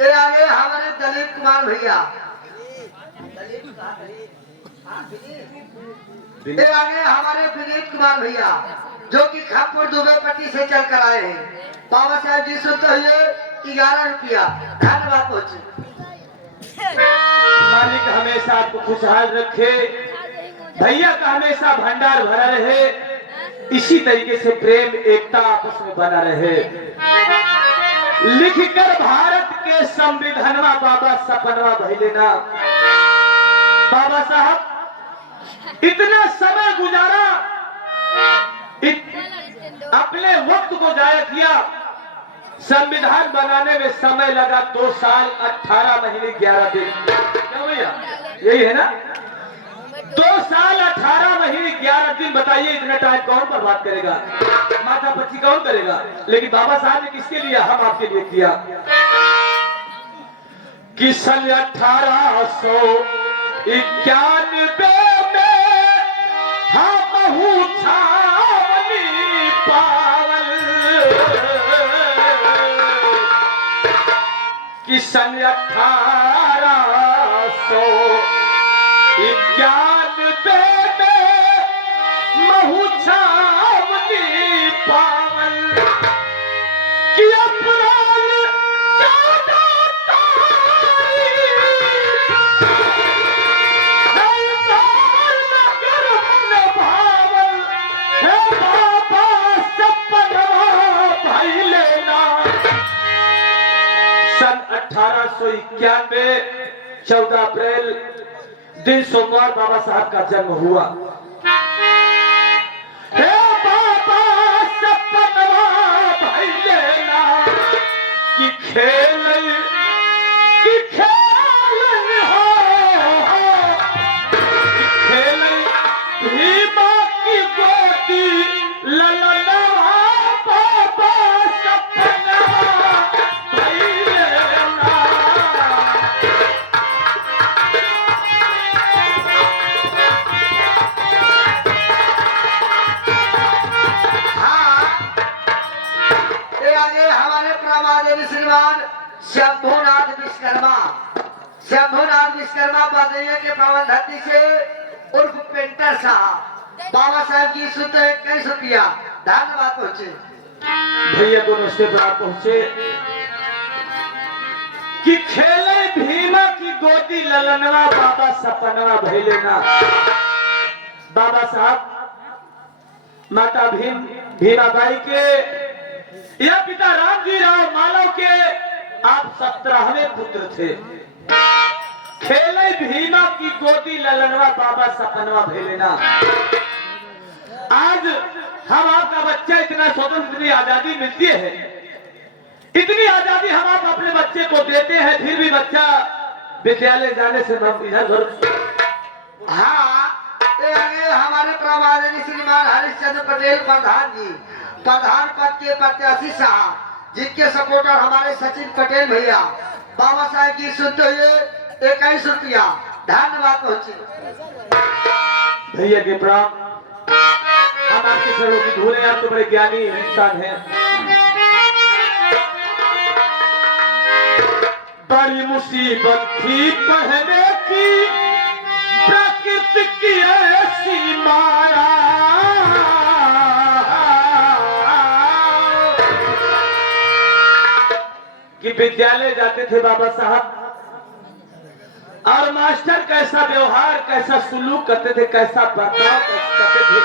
ये आगे हमारे दलीप कुमार भैया। ये आगे हमारे विनीत कुमार भैया जो कि खापुर दुबे पट्टी से चल कर आए हैं। बाबा साहब जी सुनते हुए 11 रुपया धन्यवाद पहुंचे। मालिक हमेशा आपको खुशहाल रखे, भैया का हमेशा भंडार भरा रहे, इसी तरीके से प्रेम एकता आपस में बना रहे। लिखकर भारत के संविधानवा बाबा सपनवा भैलेना। बाबा साहब इतना समय गुजारा, अपने वक्त को जाया किया। संविधान बनाने में समय लगा 2 साल 18 महीने 11 दिन। क्या भैया यही है ना? 2 साल 18 महीने 11 दिन। बताइए इतना टाइम कौन बर्बाद करेगा? माता बच्ची कौन करेगा? लेकिन बाबा साहब ने किसके लिए? हम आपके लिए किया। कि सन 1891 में हम छावनी पावल, कि सन 1891 में महू छावनी पावल, कि अप्रैल 14 1891 14 अप्रैल दिन सोमवार बाबा साहब का जन्म हुआ। हे बाबा सपनवा भैलेना कि खेल हो, खेल भीमा की गोदी ललना बाबा सपनवा भैलेना। हमारे प्रमादेवी श्रीमान शंभुनाथ विश्वकर्मा, शंभुनाथ विश्वकर्मा पादरिया के पावन धरती से उर्फ पेंटर साहब बाबा साहब जी सुनते 21 रुपया धन्यवाद पहुंचे। भैया को नमस्ते प्राप्त पहुंचे। कि खेले भीमा की गोदी ललनवा बाबा सपनवा भैलेना। बाबा साहब माता भीमाबाई के या पिता रामजी राव मालव के आप 17वें पुत्र थे। खेले भीमा की गोदी ललनवा बाबा सपनवा भैलेना। आज हम आपका बच्चा इतना स्वतंत्र, इतनी आजादी मिलती है, इतनी आजादी हम आप अपने बच्चे को देते हैं, फिर भी बच्चा विद्यालय जाने से इधर। हाँ, हमारे प्रमादेवी श्रीमान हरिश्चंद्र पटेल प्रधान जी, प्रधान पद के प्रत्याशी साहब जिनके सपोर्टर हमारे सचिन पटेल भैया बाबा साहब की सुनते हुए 21 रुपया धन्यवाद पहुंचे। भैया के प्रणाम। हम आपके शरणों की धूल हैं, आप तो बड़े ज्ञानी इंसान हैं। बड़ी मुसीबत थी पहले की, प्रकृति की ऐसी माया, कि विद्यालय जाते थे बाबा साहब और मास्टर कैसा व्यवहार, कैसा सुलूक करते थे, कैसा बर्ताव करते थे,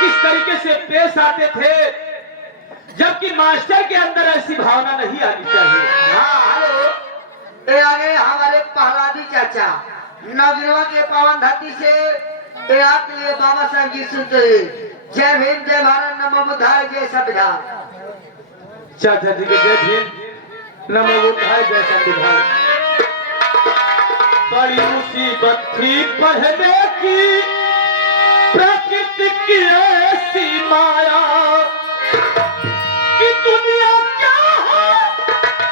किस तरीके से पेश आते थे, जबकि मास्टर के अंदर ऐसी भावना नहीं आनी चाहिए। हाँ, हेलो, ये आगे हमारे पहलादी चाचा नवगिरवा के पावन धरती से आपके लिए बाबा साहब जी सुनते हुए जय भीम, जय भारत, नमो बुद्धाय, जय संविधान। चाचा जी के जय भीम, नमो बुद्धाय, जय संविधान। बड़ी मुसीबत थी पहले की, प्रकृति की ऐसी माया, कि दुनिया क्या है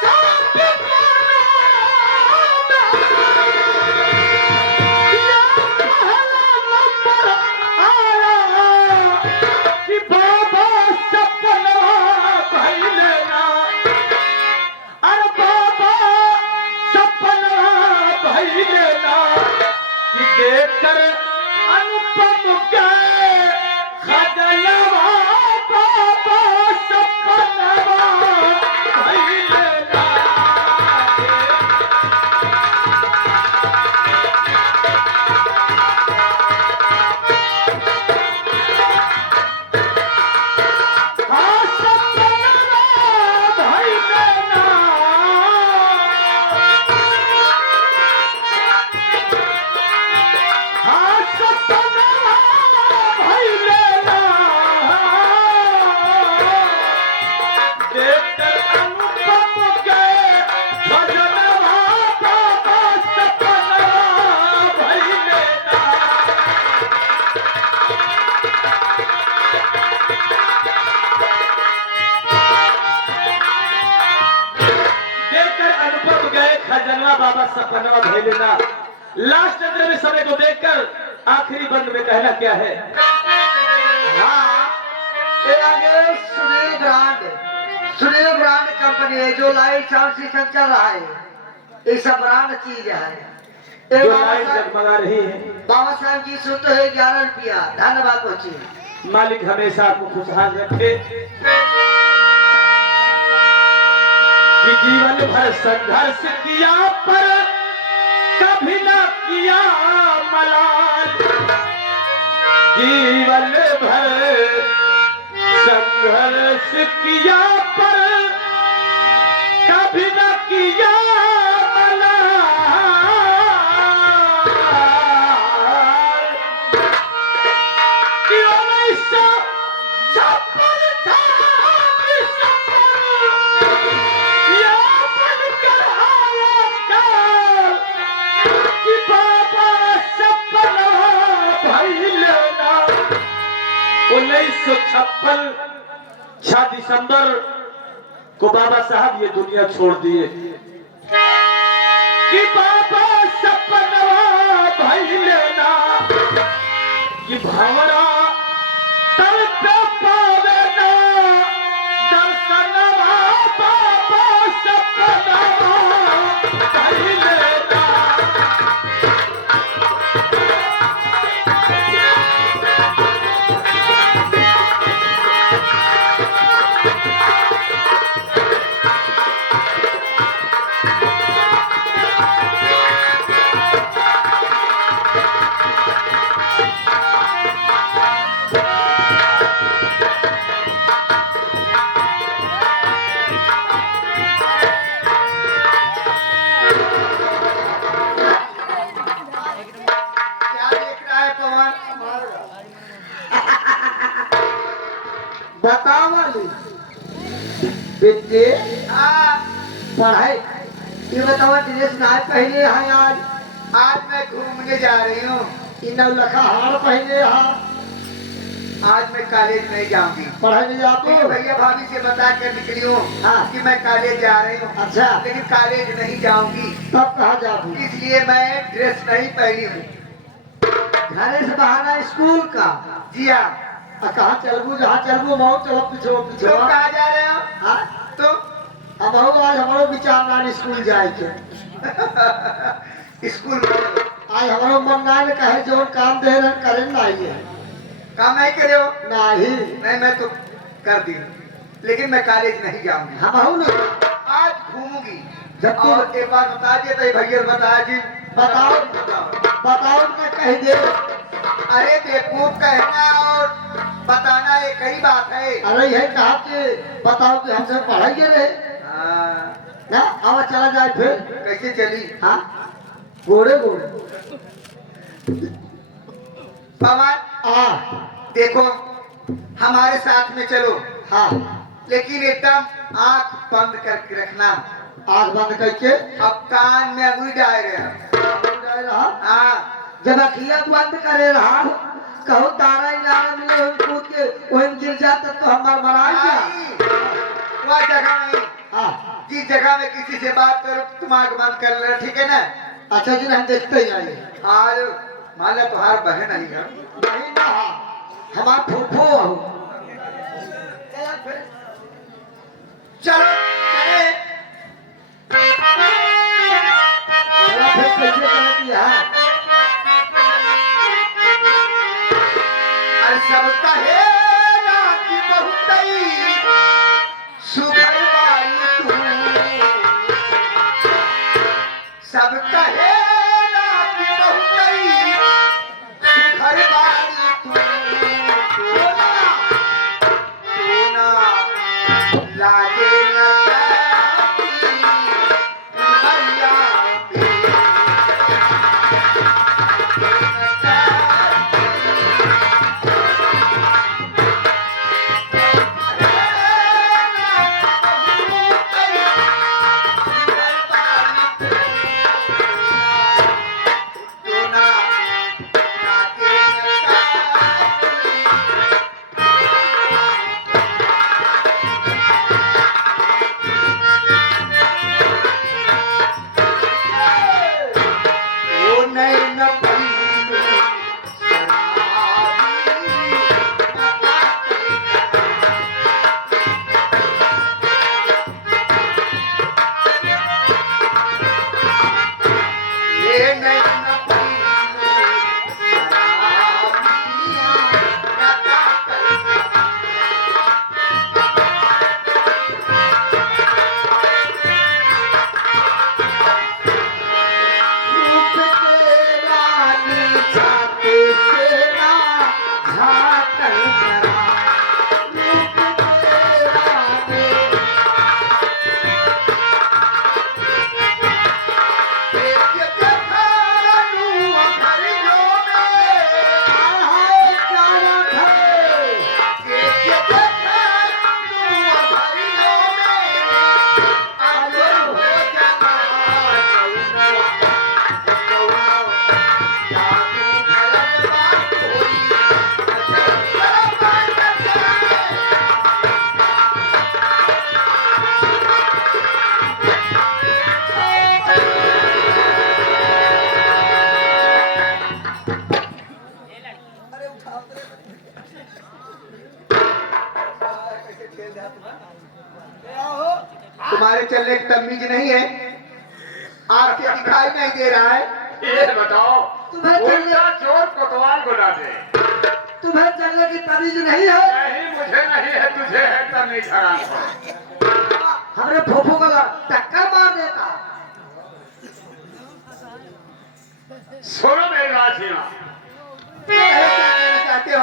साथ या पहला नंबर आया, कि बाबा सपनवा भैलेना। अरे बाबा लेना कि देखकर अनुपम के खजनवा बाबा सपनवा भई लेना। हाँ सपनवा भई लेना, हाँ सपनवा भई लेना, देखकर अनुपम के खजनवा बाबा सपनवा भई लेना। देखकर अनुपम गए खजनवा बाबा सपनवा भई लेना। लास्ट अंतर में समय को देखकर आखिरी बंद में कहना क्या है? हाँ, ये आगे सुनील ब्रांड कंपनी है जो लाइट साउंड सिस्टम चल रहा है। ये सब ब्रांड चीज है। ये जो बाबा लाइट साहब- जगमगा रही है, बाबा साहब जी सुनते हैं 11 रुपया। धन्यवाद बच्चे। मालिक हमेशा आपको खुशहाल रखे कि जीवन भर संघर्ष किया पर कभी न किया मलाल। जीवन भर संघर्ष किया पर कभी न किया मलाल। कि 1956 था या बनकर आया काल कि बाबा सपना भई लेना। 1956 6 दिसंबर को बाबा साहब ये दुनिया छोड़ दिए कि बाबा सपना भई लेना कि भंवरा तल पे पावेना दर्शनवा बाबा सपना भई लेना। क्या देख रहा है पवन? बताओ वाली बेटे। हाँ, पढ़ाई ये बताओ ड्रेस ना पहने हैं आज? आज मैं घूमने जा रही हूँ। इन लखा हार पहने हाँ। आज मैं कॉलेज नहीं जाऊंगी। पढ़ाई नहीं जाती हो? भैया भाभी से बता कर निकली हूँ कि मैं कॉलेज जा रही हूँ। अच्छा, लेकिन कॉलेज नहीं जाऊंगी। तब कहाँ जाऊंगी? इसलिए मैं ड्रेस नहीं पहनी हूँ। घरे से बहाना स्कूल का? जी हाँ। कहाँ चलबू? जहाँ चलबू वहाँ चलो। पीछे पीछे कहाँ जा रहे हो? हाँ तो अब आज हमारो विचार नानी स्कूल जाए के। स्कूल आज हमारो मन ना कहे जो काम दे रहे करे ना आइए। काम नहीं करे हो? नहीं मैं तो कर दी, लेकिन मैं कॉलेज नहीं जाऊंगी। हम हूँ ना, आज घूमूंगी। जब और एक बात बता दिए तो भैया बता जी। बताओ बताओ मैं कह दे। अरे बेवकूफ कहना और बताना एक ही बात है। अरे यही कहा कि बताओ कि हमसे पढ़ाई रहे ना। आवा चला जाए फिर। कैसे चली? हाँ गोड़े गोड़े। पवन देखो हमारे साथ में चलो। हाँ लेकिन एकदम आंख बंद करके रखना। आंख बंद करके? अब कान में अंगुली डाल रहा। हाँ जब अखिया बंद करे रहा कहो तारा इनारा मिले कूद के वही गिर जाता तो हमार मराई क्या? वह जगह नहीं। हाँ जिस जगह में किसी से बात करो तुम आंख बंद कर ले, ठीक है ना? अच्छा जी हम देखते ही आइए। आज मान लो तुम्हार बहन आई है। नहीं ना हमार फूफो चलो चले। चलो फिर कैसे सब कहे ना कि बहुतई घर बारी तू ना लागे न भैया तुम्हारे चलने की तमीज नहीं है, आंखें दिखाई नहीं दे रहा है। ये बताओ तुम्हें चलने उल्टा चोर कोतवाल को डांटे। तुम्हें चलने की तमीज नहीं है। नहीं मुझे नहीं है, तुझे है तमीज हराम। हमरे फोफो को टक्कर मार देता। सुनो मेरी बात सुनो। क्या कहना चाहते हो?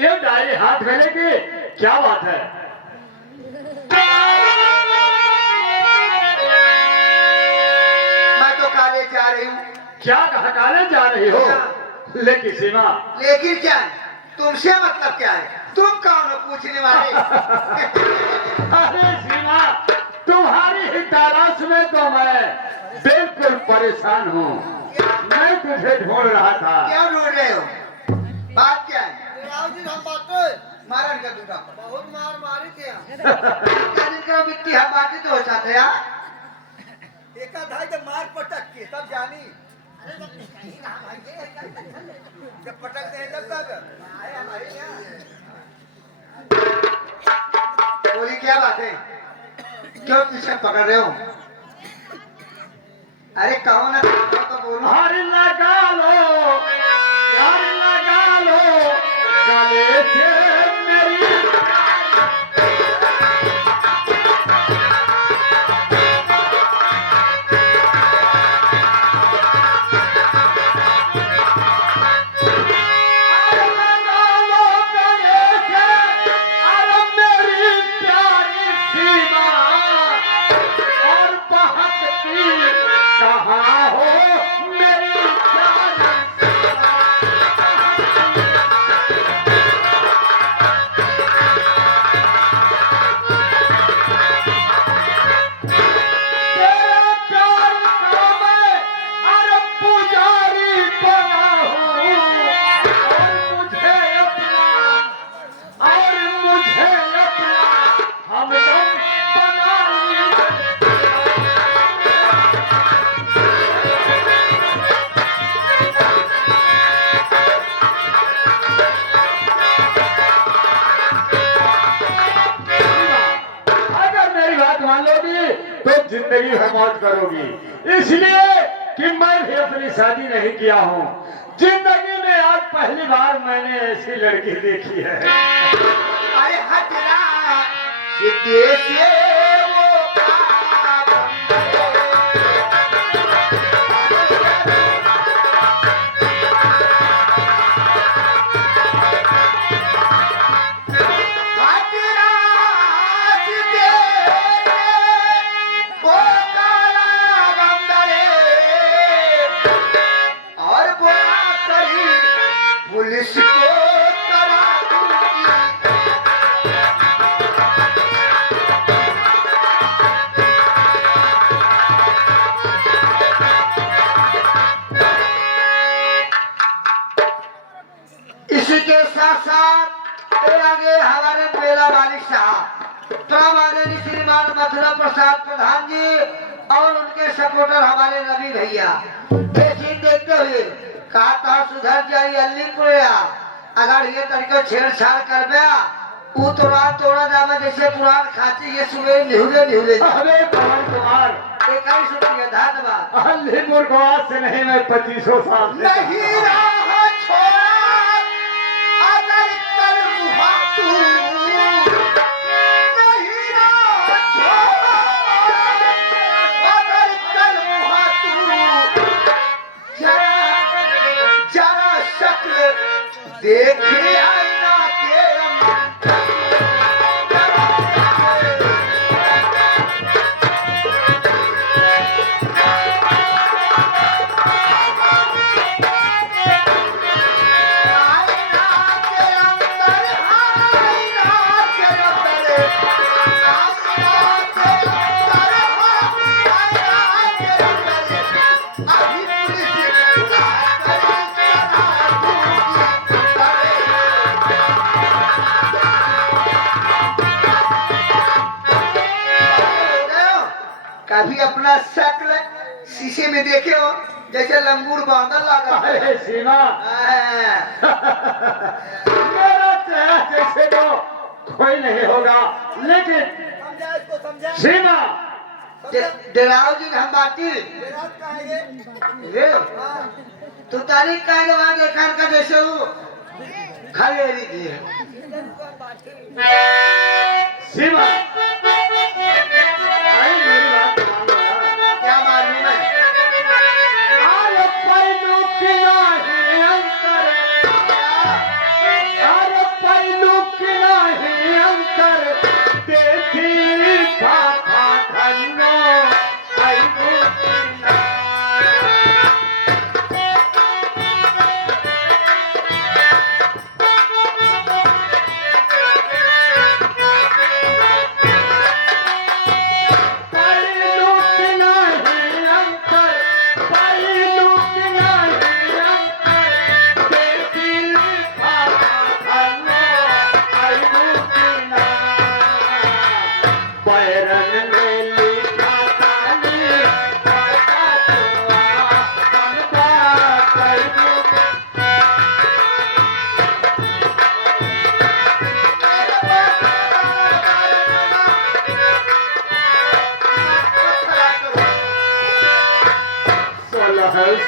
ये डायरी हाथ में लेके क्या बात है? मैं तो कॉलेज जा रही हूँ। क्या कहा कॉलेज जा रही हो? लेकिन सीमा, लेकिन क्या है? तुमसे मतलब क्या है? तुम कौन हो पूछने वाले? अरे सीमा, तुम्हारी ही तलाश में तो मैं बिल्कुल परेशान हूँ। मैं तुझे ढूंढ रहा था। क्यों ढूंढ रहे हो? बात क्या है? हम बात मारन का दूधा बहुत मार मारी थे का मिट्टी हम बाकी तो हो जाते यार। एक धाई जब मार पटक के तब जानी जब पटकते हैं तब तक आए हमारे यहाँ। बोली क्या बात है? क्यों पीछे पकड़ रहे हो? अरे कहो ना तो बोलो। हर लगा लो, यार लगा लो गले से मेरी। जिंदगी भर मौज करोगी, इसलिए कि मैं भी अपनी शादी नहीं किया हूँ। जिंदगी में आज पहली बार मैंने ऐसी लड़की देखी है। अरे हटरा सीधे से वो पुलिस को करा दूंगी। इसी के साथ साथ ये आगे हमारे मेला मालिक साहब प्रामाणिक श्रीमान मथुरा प्रसाद प्रधान जी और उनके सपोर्टर हमारे रवि भैया ये चीज देखते हुए कहा था सुधर जाई अल्ली पुरिया अगर ये तरीके छेड़छाड़ कर गया वो तोड़ा जावा जैसे पुरान खाती ये सुबह निहुरे अरे पवन कुमार, 21 रुपया धन्यवाद। अलीपुर को आज से नहीं, मैं 2500 साल से नहीं रहा छोड़ा अगर कर मुहा तू नहीं रहा छोड़ा अगर कर मुहा तू जरा शक्ल देखे आईना के कभी अपना शक्ल शीशे में देखे हो जैसे लंगूर बांधल लगा। अरे सीमा, मेरा चेहरा जैसे तो कोई नहीं होगा, लेकिन समझा इसको, समझा। सीमा डराओ जी हम बाटी रात का है ये। रे तू तारीख का है वहां देखा का जैसे वो खड़े रही थी। सीमा, अरे मेरी बात मान लो यार। क्या मालूम है अरे पहलू की नहीं अंतर, अरे पहलू की नहीं अंतर, देखी पापा धन्नो पहलू की नहीं।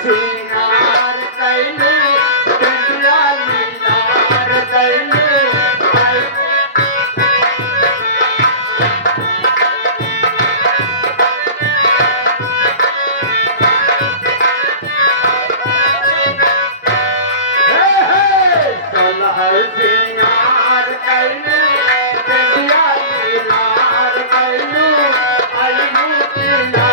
सिंगार कैले बिंदिया लीलार कैले सिंगार कैले बिंदिया लीलार कैले आयु लीला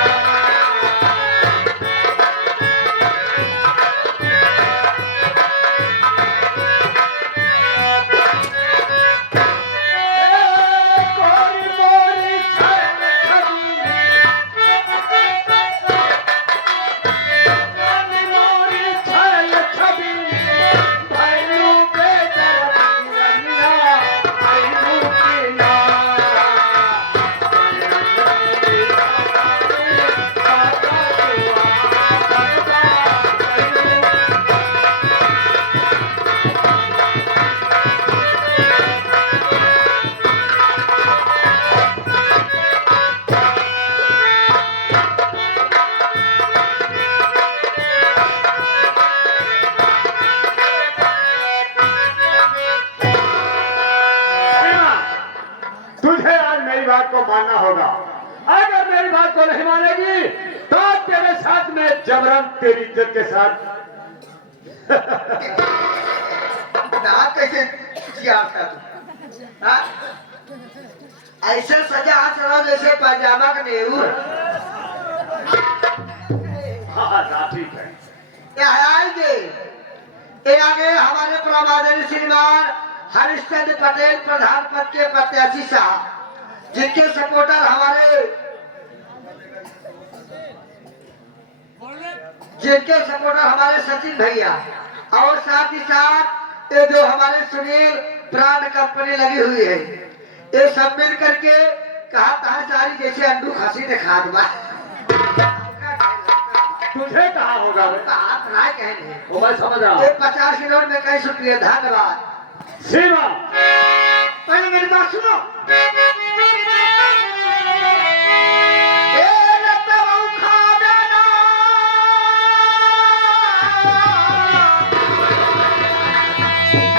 को मानना होगा। अगर मेरी बात को नहीं मानेगी तो तेरे साथ में जबरन तेरी इज्जत के साथ दांत कैसे किया था तू? हाँ? ऐसे सजा हाथ रहो जैसे पैजामा का नेहरू। हाँ ठीक है। ये आएंगे ये आगे हमारे प्रमादन श्रीमान हरिश्चंद्र पटेल प्रधान पद के प्रत्याशी साहब, जिनके सपोर्टर हमारे सचिन भैया, और साथ ही साथ ये जो हमारे सुनील ब्रांड कंपनी लगी हुई है, ये सब मिल करके कहा कहा सारी जैसे अंडू खांसी ने खा दूंगा। तुझे कहा होगा कहने वो मैं समझ रहा हूँ। 50 किलो में कहीं शुक्रिया, धन्यवाद। सीमा पहले मेरी बात सुनो।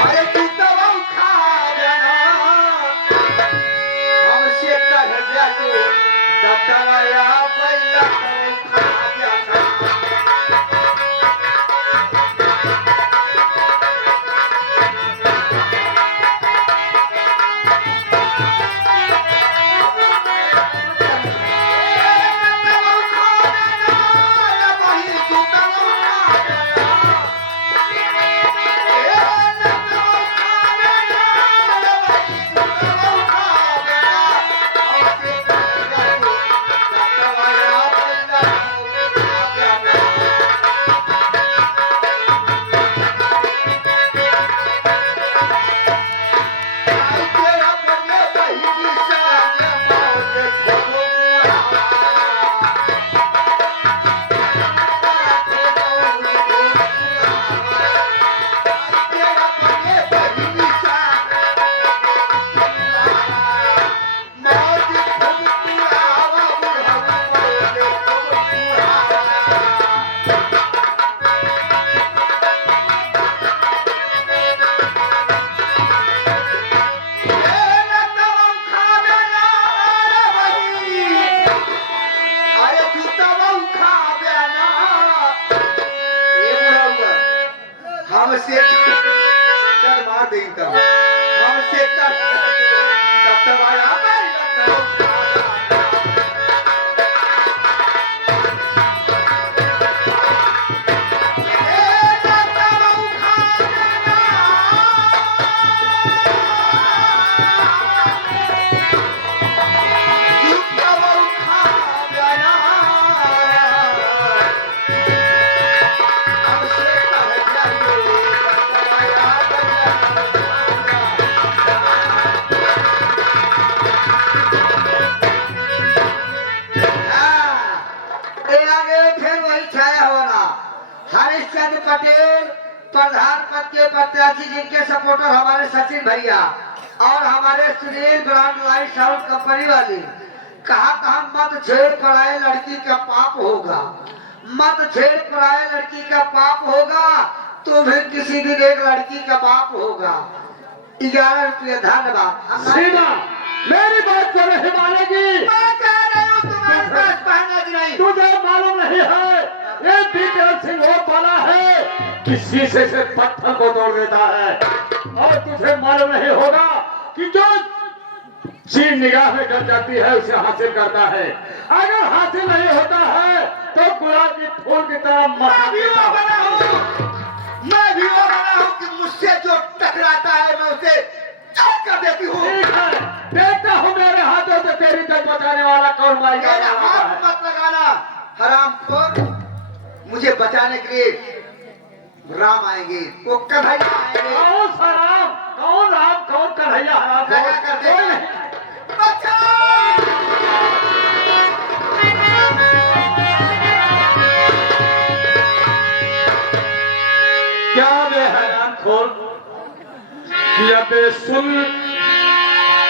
अरे तू तो खा जाना, हमसे कह जा तू दतवाया पैदा खा जाना। हमसे डर मार देंगे तब हमसे डर दतवाया हरिश्चंद्र पटेल प्रधान पद के प्रत्याशी, जिनके सपोर्टर हमारे सचिन भैया और हमारे Sunil brand light sound company वाली, कहा मत छेड़ पराए लड़की का पाप होगा, मत छेड़ पराए लड़की का पाप होगा, तो फिर किसी दिन एक लड़की का बाप होगा। 11 रुपये, धन्यवाद। सीमा मेरी बात को नहीं मानेगी। मैं कह रही हूँ तुम्हारे पास पहना कि नहीं? तुझे मालूम नहीं है ये बीकेल सिंह वो वाला है कि शीशे से पत्थर को तोड़ देता है, और तुझे मालूम नहीं होगा कि जो चीज निगाह में कर जाती है उसे हासिल करता है, अगर हासिल नहीं होता है तो गुलाब के फूल की तरह मैं भी वो बना हूँ कि मुझसे जो टकराता है मैं उसे चौक कर देती हूँ। ठीक है, देखता हूँ मेरे हाथों से तेरी जान बचाने वाला कौन मारेगा। मेरा हाथ मत लगाना हरामखोर, मुझे बचाने के लिए राम आएंगे, वो कन्हैया आएंगे। कौन सा राम, कौन राम, कौन कन्हैया, हराम लगा कर दे। कोई नहीं। क्या वे हैरान खोल कि अबे सुन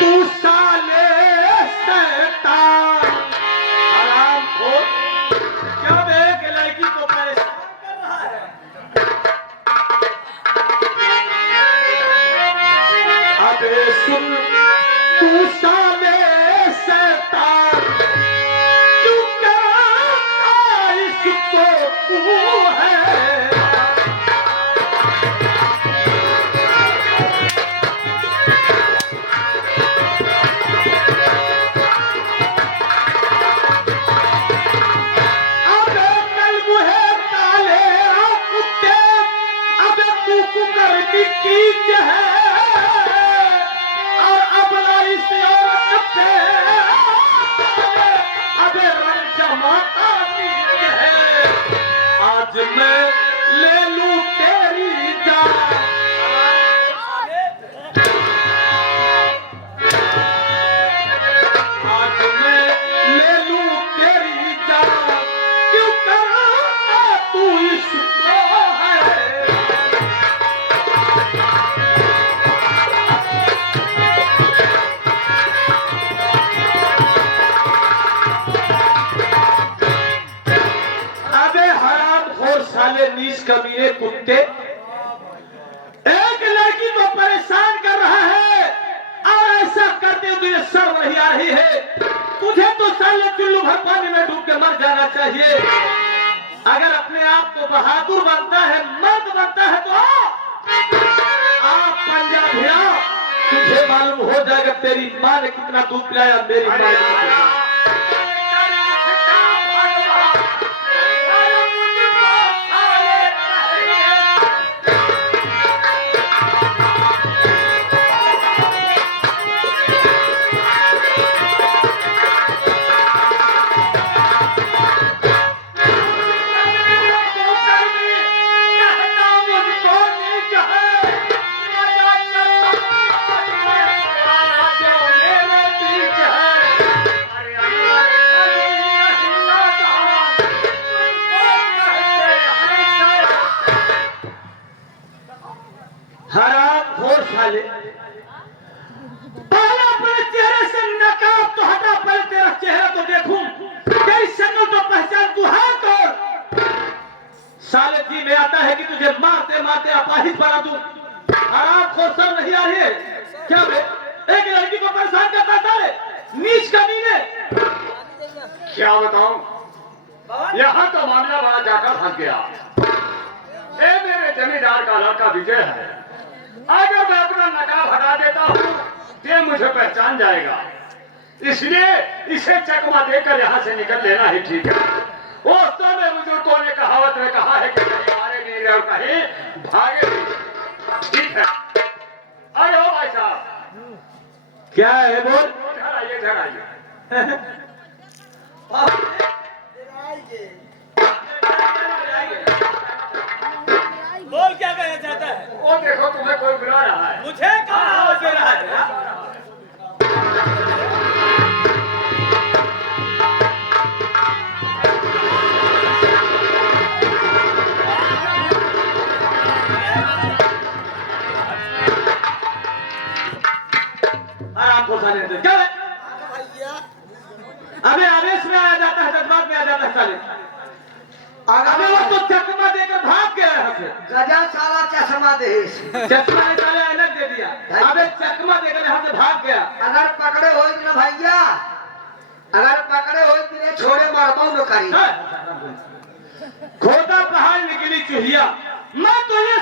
तू साले शैतान हराम खोल, क्या वे एक लड़की को परेशान कर रहा है। अबे सुन तू साले शैतान कुकर की कीच है और अबला इस औरत पे अबे रंग जमाता नीच है। आज मैं ले लूं तेरी जान, आज मैं ले लूं तेरी जान, क्यों कराता तू इसको है। अबे हरामखोर साले नीच कमीने कुत्ते, एक लड़की को परेशान कर रहा है और ऐसा करते हुए तुझे शर्म नहीं आ रही है। तुझे तो साले चुल्लू भर पानी में डूब के मर जाना चाहिए। अगर अपने आप को बहादुर बनता है, मर्द बनता है तो आप पंजाबिया, तुझे मालूम हो जाएगा तेरी माँ ने कितना दूध पिलाया, मेरी माँ ने कितना पिलाया। हरामखोर साले, पहले अपने चेहरे से नकाब तो हटा, पहले तेरा चेहरा तो देखूं, तेरी शक्ल तो पहचान, तू है कौन? साले जी में आता है कि तुझे मारते मारते अपाहिज बना दूं। हरामखोर शर्म नहीं आ रही है क्या बे? एक लड़की को परेशान करता साले, नीच कमीने। क्या बताऊं, यहाँ तो मामला बड़ा जाकर फंस गया। ये मेरे जमींदार का लड़का विजय है। अगर मैं अपना नकाब हटा देता हूँ ये मुझे पहचान जाएगा, इसलिए इसे चकमा देकर यहाँ से निकल लेना ही ठीक है। दोस्तों में बुजुर्गों ने कहावत में कहा है कि कहीं मारे नहीं और कहीं भागे नहीं। ठीक है, अरे ओ भाई साहब, क्या है बोल? इधर आइए, इधर आइए। बोल क्या कहना चाहता है? वो देखो तुम्हें कोई बुला रहा है। मुझे कौन आवाज दे रहा है? हरामखोर साले, क्या है? अबे आवेश में आ जाता है, जज्बात में आ जाता है साले। अबे वो तो चकमा देकर भाग गया यहाँ से। गजा साला चश्मा दे। चकमा ने साले ऐनक दे दिया। अबे चकमा देकर यहाँ से भाग गया। अगर पकड़े हो ना भैया, अगर पकड़े हो तो छोड़े मरबाऊ न करी। खोदा पहाड़ निकली चूहिया। मैं तो ये